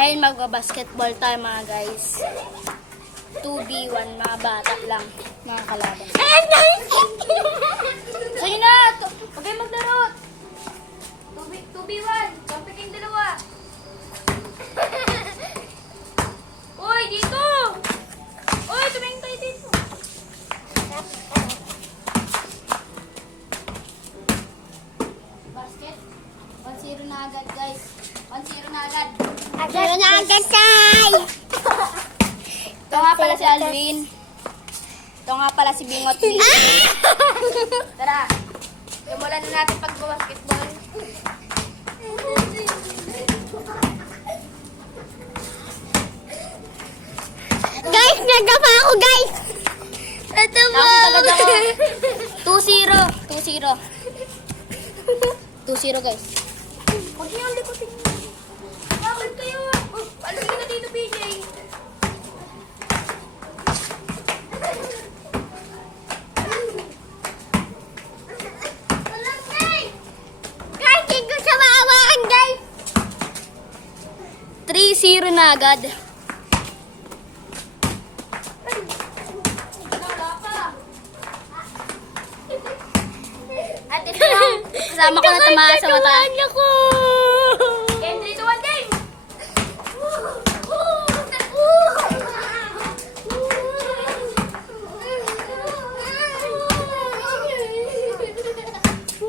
Ngayon magbabasketball tayo mga guys. 2v1, mga bata lang, mga kalaban. Sa'yo na! Huwag kayo maglaro! 2v1, kampi kayong dalawa. Uy, dito! Uy, tumingin tayo dito. Basket. 1-0 na agad guys. 1-0 na agad. Agad na agad tayo. Ito nga pala si Alvin. Ito nga pala si Bingot B. Tara, simulan na natin pag-basketball. Guys, nagapa ako guys. Ito mo. Nakasagad ako. 2-0. 2-0 guys. Huwag niyo ang likotin niyo. Bakit kayo? Alvin na dito, PJ. Guys, hindi ko siya maawakan guys. 3-0 na agad. At ito lang, kasama ko na tamaan sa mata. Ako. Game 3 to 1 game!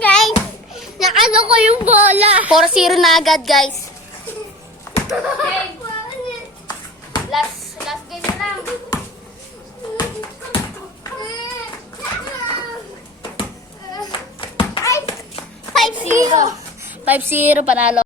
Guys, nakano ko yung bola. 4-0 na agad guys. Game. Last game na lang. 5-0 panalo.